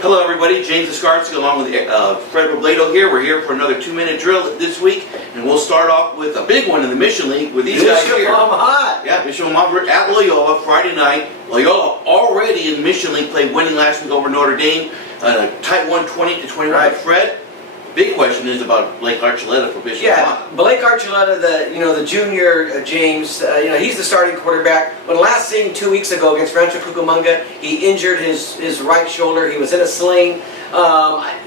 Hello everybody, James Escarcega along with Fred Robledo here. We're here for another 2-minute drill this week, and we'll start off with a big one in the Mission League with these guys here. Amat. Yeah, Bishop Amat at Loyola Friday night. Loyola already in Mission League play, winning last week over Notre Dame, a tight 120-21. Right. Fred, big question is about Blake Archuleta for Bishop Amat. Blake Archuleta, the junior James, he's the starting quarterback. When last seen 2 weeks ago against Rancho Cucamonga, he injured his right shoulder. He was in a sling.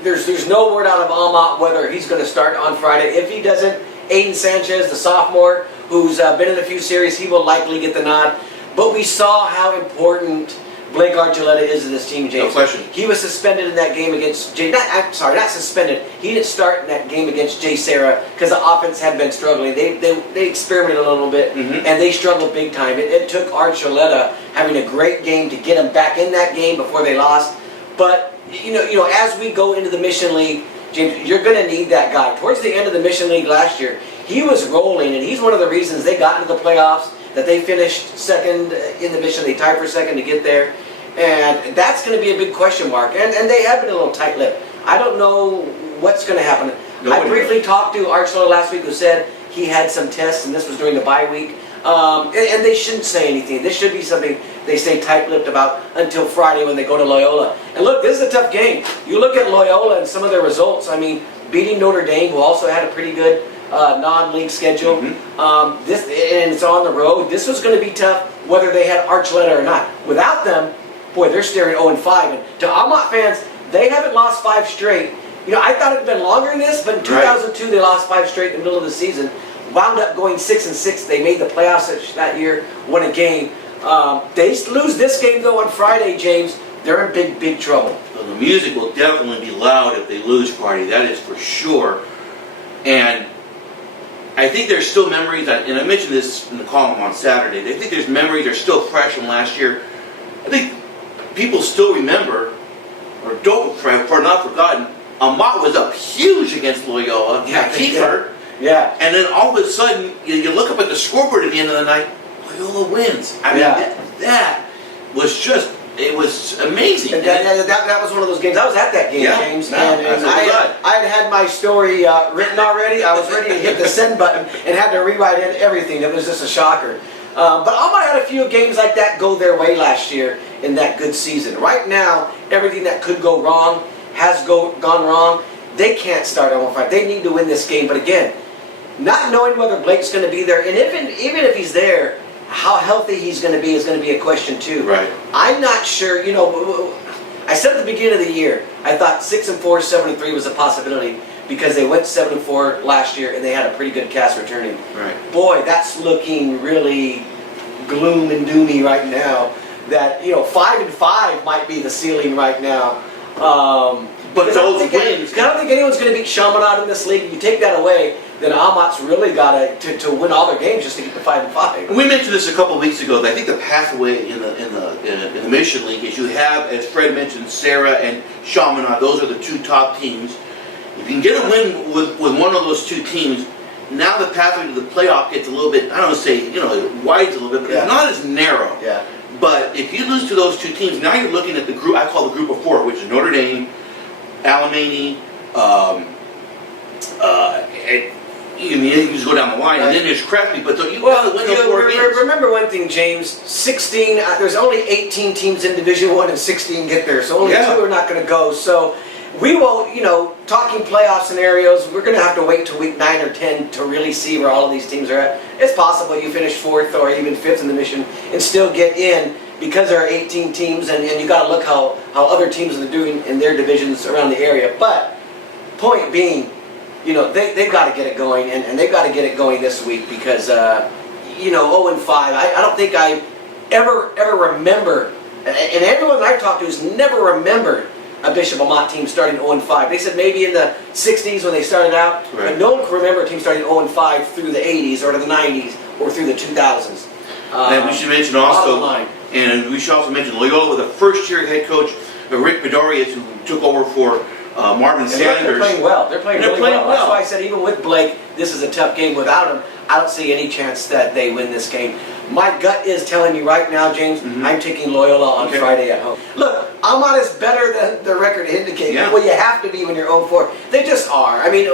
There's no word out of Amat whether he's going to start on Friday. If he doesn't, Aiden Sanchez, the sophomore, who's been in a few series, he will likely get the nod. But we saw how important Blake Archuleta is to this team, James. No question. He was suspended in that game against not suspended. He didn't start in that game against Jay Sarah because the offense had been struggling. They experimented a little bit, and they struggled big time. It took Archuleta having a great game to get him back in that game before they lost. But as we go into the Mission League, James, you're going to need that guy. Towards the end of the Mission League last year, he was rolling, and he's one of the reasons they got into the playoffs, that they finished second in the Mission. They tied for second to get there. And that's going to be a big question mark. And they have been a little tight-lipped. I don't know what's going to happen. I briefly talked to Archuleta last week, who said he had some tests, and this was during the bye week. And they shouldn't say anything. This should be something they stay tight-lipped about until Friday when they go to Loyola. And look, this is a tough game. You look at Loyola and some of their results. I mean, beating Notre Dame, who also had a pretty good non-league schedule. And it's on the road. This was going to be tough whether they had Archuleta or not. Without them, boy, they're staring 0-5. And to Amat fans, they haven't lost 5 straight. I thought it had been longer than this, but in 2002 they lost 5 straight in the middle of the season. Wound up going 6-6. They made the playoffs that year, won a game. They lose this game though on Friday, James. They're in big trouble. Well, the music will definitely be loud if they lose Friday. That is for sure. And I think there's still memories, and I mentioned this in the column on Saturday. I think there's memories that are still fresh from last year. I think people still remember, or don't, for not forgotten, Amat was up huge against Loyola. Yeah, Kiefer. Yeah. And then all of a sudden, you look up at the scoreboard at the end of the night, Loyola wins. I mean, that was just, it was amazing. That was one of those games. I was at that game, James. And I had my story written already. I was ready to hit the send button and had to rewrite in everything. It was just a shocker. But Amat had a few games like that go their way last year in that good season. Right now, everything that could go wrong has gone wrong. They can't start 0-5. They need to win this game. But again, not knowing whether Blake's going to be there, and even if he's there, how healthy he's going to be is going to be a question too. Right. I'm not sure. I said at the beginning of the year, I thought 6-4, 7-3 was a possibility because they went 7-4 last year and they had a pretty good cast returning. Right. Boy, that's looking really gloom and doomy right now. That 5-5 might be the ceiling right now. But those wins. I don't think anyone's going to beat Chaminade in this league. If you take that away, then Amat's really got to win all their games just to get to 5-5. We mentioned this a couple of weeks ago. That I think the pathway in the Mission League is you have, as Fred mentioned, Sarah and Chaminade. Those are the 2 top teams. If you can get a win with one of those 2 teams, now the pathway to the playoff gets a little bit, I don't want to say, it widens a little bit, but it's not as narrow. Yeah. But if you lose to those 2 teams, now you're looking at the group, I call the group of 4, which is Notre Dame, Alamany, you just go down the line, and then there's Crafty, but you got to win those 4 games. Remember one thing, James, 16, there's only 18 teams in Division 1 and 16 get there, so only 2 are not going to go. So we will, talking playoff scenarios, we're going to have to wait till week 9 or 10 to really see where all of these teams are at. It's possible you finish 4th or even 5th in the Mission and still get in because there are 18 teams, and you got to look how other teams are doing in their divisions around the area. But point being, they've got to get it going, and they've got to get it going this week because 0-5. I don't think I ever remember, and everyone I talked to has never remembered a Bishop Amat team starting 0-5. They said maybe in the 60s when they started out, but no one can remember a team starting 0-5 through the 80s or to the 90s or through the 2000s. And we should mention also, and we should also mention Loyola with a first-year head coach, Rick Bedorius, who took over for Marvin Sanders. They're playing well. They're playing really well. That's why I said even with Blake, this is a tough game. Without him, I don't see any chance that they win this game. My gut is telling me right now, James, I'm taking Loyola on Friday at home. Look, Amat is better than the record indicates. Yeah. Well, you have to be when you're 0-4. They just are. I mean,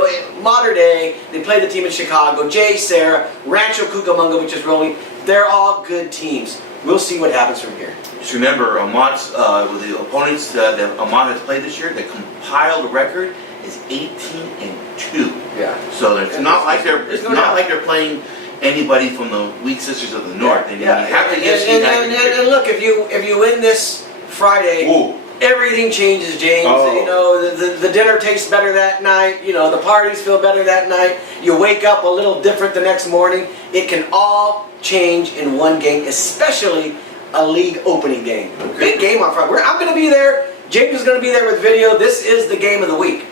modern day, they play the team in Chicago. Jay, Sarah, Rancho Cucamonga, which is rolling. They're all good teams. We'll see what happens from here. Just remember, Amat's, with the opponents that Amat has played this year, the compiled record is 18-2. Yeah. So it's not like they're playing anybody from the weak sisters of the north. And you have to give Steve Hackett credit. And look, if you win this Friday, Ooh. everything changes, James. Oh. You know, the dinner tastes better that night. You know, the parties feel better that night. You wake up a little different the next morning. It can all change in one game, especially a league opening game. Big game on Friday. I'm going to be there. James is going to be there with video. This is the game of the week.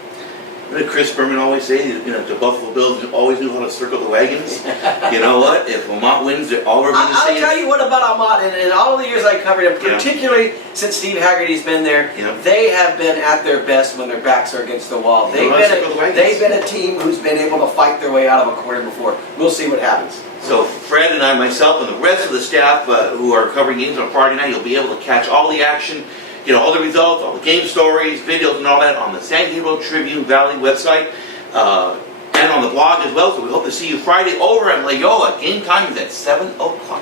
What did Chris Berman always say? You know, the Buffalo Bills always knew how to circle the wagons. You know what? If Amat wins, all we're going to say I'll tell you what about Amat, in all of the years I covered him, particularly since Steve Haggerty's been there, they have been at their best when their backs are against the wall. They've been a team who's been able to fight their way out of a corner before. We'll see what happens. So Fred and I, myself, and the rest of the staff who are covering games on Friday night, you'll be able to catch all the action, you know, all the results, all the game stories, videos, and all that on the San Gabriel Tribune Valley website and on the blog as well. So we hope to see you Friday over at Loyola. Game time is at 7 o'clock.